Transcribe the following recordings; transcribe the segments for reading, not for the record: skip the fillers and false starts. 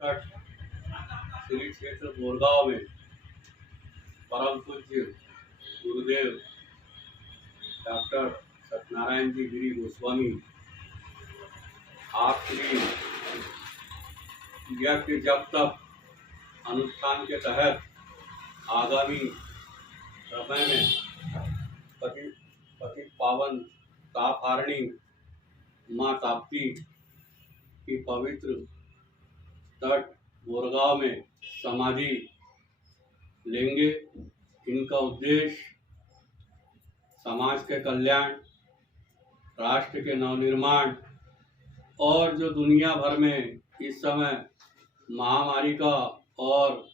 तट श्री क्षेत्र बोरगांव में परम पूज्य गुरुदेव डॉक्टर सत्यनारायण जी गिरी गोस्वामी आप श्री यज्ञ जब तक अनुष्ठान के तहत आगामी समय में पति पावन तापहारिणी माँ ताप्ती की पवित्र तट बोरगांव में समाधि लेंगे। इनका उद्देश्य समाज के कल्याण, राष्ट्र के नवनिर्माण और जो दुनिया भर में इस समय महामारी का और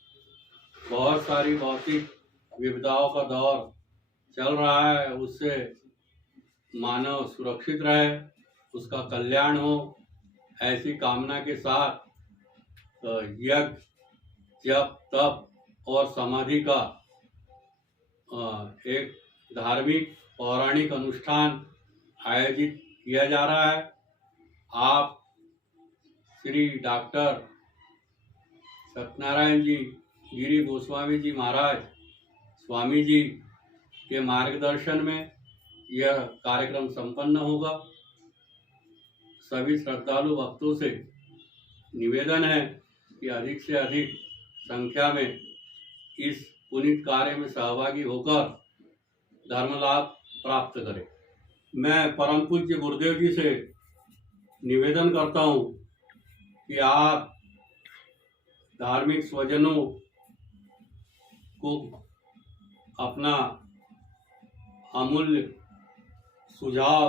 बहुत सारी भौतिक विपदाओं का दौर चल रहा है, उससे मानव सुरक्षित रहे, उसका कल्याण हो, ऐसी कामना के साथ यज्ञ, जप, तप और समाधि का एक धार्मिक पौराणिक अनुष्ठान आयोजित किया जा रहा है। आप श्री डॉक्टर सत्यनारायण जी गिरी गोस्वामी जी महाराज स्वामी जी के मार्गदर्शन में यह कार्यक्रम संपन्न होगा। सभी श्रद्धालु भक्तों से निवेदन है कि अधिक से अधिक संख्या में इस पुनीत कार्य में सहभागी होकर धर्म लाभ प्राप्त करें। मैं परम पूज्य गुरुदेव जी से निवेदन करता हूँ कि आप धार्मिक स्वजनों को अपना अमूल्य सुझाव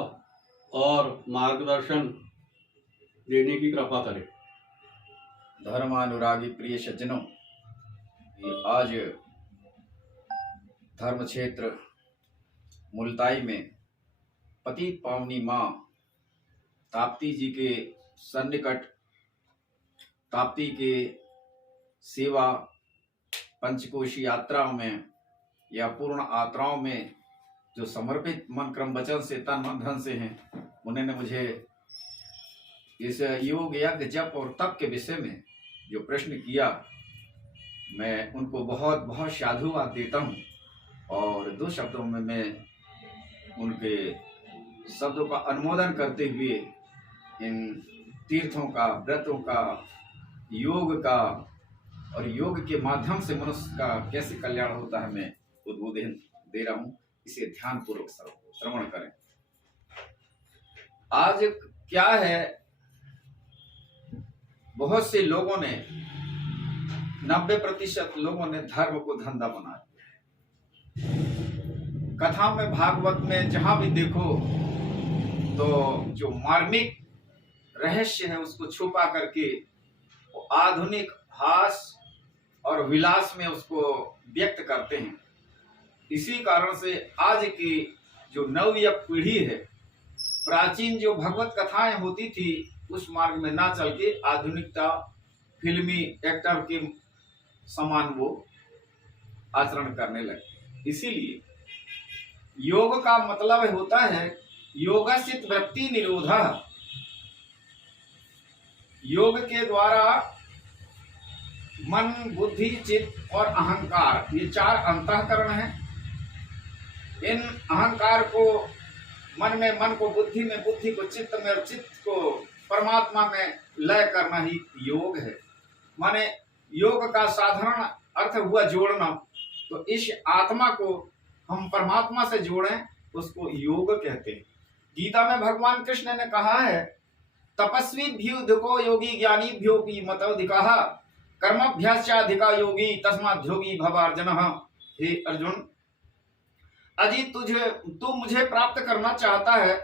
और मार्गदर्शन देने की कृपा करें। धर्मानुरागी प्रिय सज्जनों, आज धर्म क्षेत्र मुल्ताई में पतित पावनी माँ ताप्ती जी के सन्निकट ताप्ती के सेवा पंचकोशी यात्राओं में या पूर्ण यात्राओं में जो समर्पित मन क्रम वचन से तन मन धन से हैं, उन्होंने मुझे इस योग यज्ञ जप और तप के विषय में जो प्रश्न किया, मैं उनको बहुत बहुत साधुवाद देता हूँ और दो शब्दों में मैं उनके शब्दों का अनुमोदन करते हुए इन तीर्थों का, व्रतों का, योग का और योग के माध्यम से मनुष्य का कैसे कल्याण होता है, मैं उद्बोधन दे रहा हूँ। इसे ध्यान पूर्वक श्रवण करें। आज क्या है, बहुत से लोगों ने 90% लोगों ने धर्म को धंधा बना दिया। कथा में, भागवत में जहां भी देखो तो जो मार्मिक रहस्य है उसको छुपा करके वो आधुनिक हास और विलास में उसको व्यक्त करते हैं। इसी कारण से आज की जो नवी पीढ़ी है, प्राचीन जो भगवत कथाएं होती थी उस मार्ग में ना चल के आधुनिकता, फिल्मी एक्टर के समान वो आचरण करने लगे। इसीलिए योग का मतलब होता है योगसित वृत्ति निरोधः। योग के द्वारा मन, बुद्धि, चित्त और अहंकार, ये चार अंतःकरण हैं। इन अहंकार को मन में, मन को बुद्धि में, बुद्धि को चित्त में और चित्त को परमात्मा में लय करना ही योग है। माने योग का साधारण अर्थ हुआ जोड़ना। तो इस आत्मा को हम परमात्मा से जोड़ें, उसको योग कहते हैं। गीता में भगवान कृष्ण ने कहा है, तपस्वीभ्युधिको योगी ज्ञानीभ्योऽपि मतोऽधिकः कर्मभ्याश्चाधिका योगी तस्माद् योगी भवार्जुनः। हे अर्जुन, अजी तू मुझे प्राप्त करना चाहता है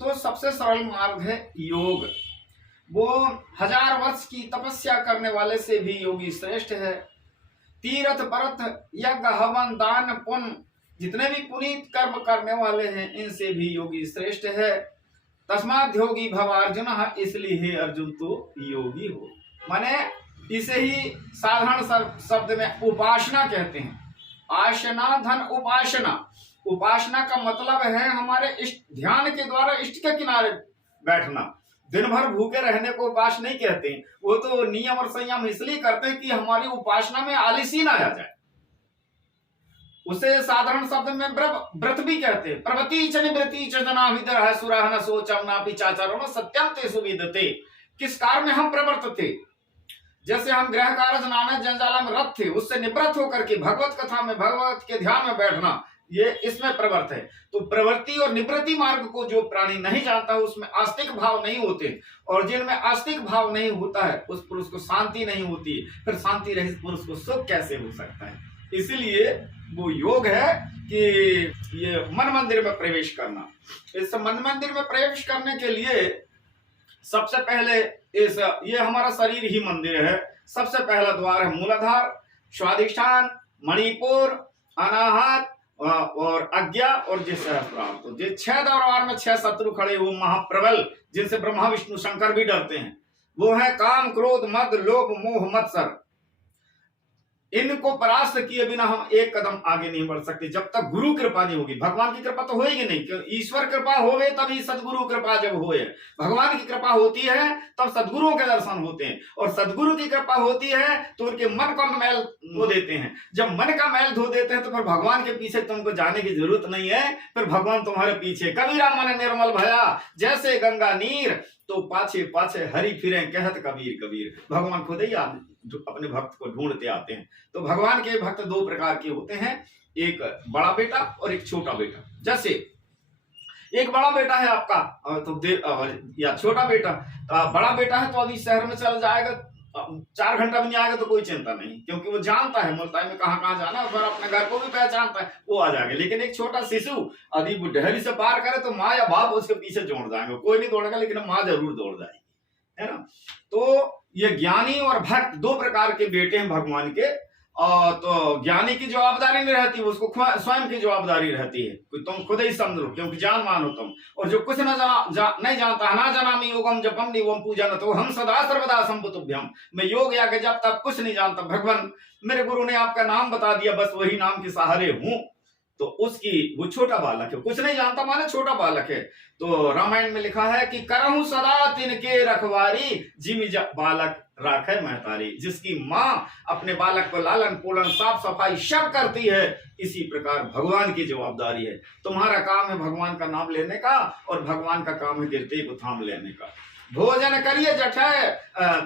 तो सबसे सरल मार्ग है योग। वो 1000 वर्ष की तपस्या करने वाले से भी योगी श्रेष्ठ है। तीर्थ, व्रत, यज्ञ, हवन, दान, पुण्य, जितने भी पुनीत कर्म करने वाले हैं, इनसे भी योगी श्रेष्ठ है। तस्माद् योगी भव अर्जुन, इसलिए हे अर्जुन तो योगी हो। माने इसे ही साधारण शब्द में उपासना कहते हैं। आसना धन उपासना। उपासना का मतलब है हमारे इष्ट, ध्यान के द्वारा इष्ट के किनारे बैठना। दिन भर भूखे रहने को उपास नहीं कहते, वो तो नियम और संयम इसलिए करते हैं कि हमारी उपासना में आलसी ना आ जाए। उसे साधारण शब्द में व्रत भी कहते हैं। प्रवृत्ति च निवृत्ति च जनाभिदर है सुरह न सोचम नापि चाचरो न सत्यम ते सुविदते। किस कार्य में हम प्रवृत्त थे? जैसे हम गृह कार्य नाना जंजाला में रत थे, उससे निवृत्त होकर के भगवत कथा में, भगवत के ध्यान में बैठना, ये इसमें प्रवृत्त है। तो प्रवृत्ति और निवृत्ति मार्ग को जो प्राणी नहीं जानता उसमें आस्तिक भाव नहीं होते, और जिनमें आस्तिक भाव नहीं होता है उस पुरुष को शांति नहीं होती। फिर शांति रहित पुरुष को सुख कैसे हो सकता है? इसलिए वो योग है कि ये मन मंदिर में प्रवेश करना। इस मन मंदिर में प्रवेश करने के लिए सबसे पहले ये हमारा शरीर ही मंदिर है। सबसे पहला द्वार है मूलाधार, स्वाधिष्ठान, मणिपुर, अनाहत और आज्ञा और जे सहस्त्रार। तो जे 6 द्वार में 6 शत्रु खड़े वो महाप्रबल, जिनसे ब्रह्मा विष्णु शंकर भी डरते हैं, वो है काम, क्रोध, मद, लोभ, मोह, मत्सर। इनको परास्त किए बिना हम एक कदम आगे नहीं बढ़ सकते जब तक गुरु कृपा नहीं होगी। भगवान की कृपा तो होगी नहीं, ईश्वर कृपा होवे तभी सदगुरु कृपा जब होए। भगवान की कृपा होती है तब सदगुरुओं के दर्शन होते हैं, और सदगुरु की कृपा होती है तो उनके मन का मैल धो देते हैं। जब मन का मैल धो देते हैं तो फिर भगवान के पीछे तुमको जाने की जरूरत नहीं है, फिर भगवान तुम्हारे पीछे। कबीरा मन निर्मल भया जैसे गंगा नीर, तो पाछे पाछे हरि फिरे कहत कबीर कबीर। भगवान खुद ही जो अपने भक्त को ढूंढते आते हैं। तो भगवान के भक्त 2 प्रकार के होते हैं, एक बड़ा बेटा और एक छोटा बेटा। जैसे एक बड़ा बेटा है आपका तो या छोटा बेटा, बड़ा बेटा है तो अभी शहर में चल जाएगा, 4 घंटा भी नहीं आएगा तो कोई चिंता नहीं, क्योंकि वो जानता है मुल्तान में कहाँ जाना है, और अपने घर को भी पहचानता है, वो आ जाएगा। लेकिन एक छोटा शिशु यदि बुढ़हरी से पार करे तो माँ या बाप उसके पीछे दौड़ जाएंगे। कोई नहीं दौड़ेगा लेकिन माँ जरूर दौड़ जाएगी, है ना। तो ये ज्ञानी और भक्त 2 प्रकार के बेटे हैं भगवान के। तो ज्ञानी की जवाबदारी नहीं रहती, उसको स्वयं की जवाबदारी रहती है, तुम खुद ही समझो क्योंकि जान मानो तुम। और जो कुछ नहीं जानता, ना जानामि योगम जपम निवम पूजन तो हम सदा सर्वदा संपुतुभ्यम। मैं योग या जब तक कुछ नहीं जानता, भगवान मेरे गुरु ने आपका नाम बता दिया, बस वही नाम के सहारे हूं। तो उसकी वो छोटा बालक है, कुछ नहीं जानता माने छोटा बालक है। तो रामायण में लिखा है कि करहूं सदा तिनके रखवारी, जिमि बालक राखे महतारी। जिसकी माँ अपने बालक को लालन पोलन साफ सफाई सब करती है, इसी प्रकार भगवान की जवाबदारी है। तुम्हारा काम है भगवान का नाम लेने का, और भगवान का काम है गिरते को थाम लेने का। भोजन करिए जठाए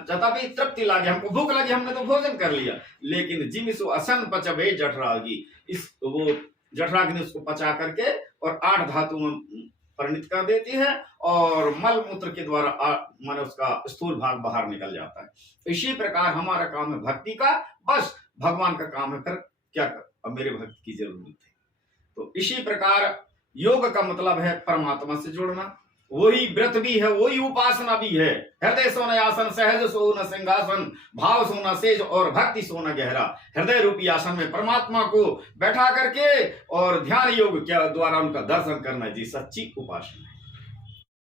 जतापि तृप्ति लागे, हमको भूख लगी हमने तो भोजन कर लिया, लेकिन जिमिसु असन पचबे जठरागी, इस वो जठराग्नि उसको पचा करके और 8 धातु में परिणित कर देती है, और मल मूत्र के द्वारा माने उसका स्थूल भाग बाहर निकल जाता है। इसी प्रकार हमारा काम है भक्ति का, बस भगवान का काम है फिर क्या कर, अब मेरे भक्त की जरूरत है। तो इसी प्रकार योग का मतलब है परमात्मा से जुड़ना, वही व्रत भी है, वही उपासना भी है। हृदय सोना आसन, सहज सोना सिंहासन, भाव सोना सेज और भक्ति सोना गहरा। हृदय रूपी आसन में परमात्मा को बैठा करके और ध्यान योग के द्वारा उनका दर्शन करना जी सच्ची उपासना है।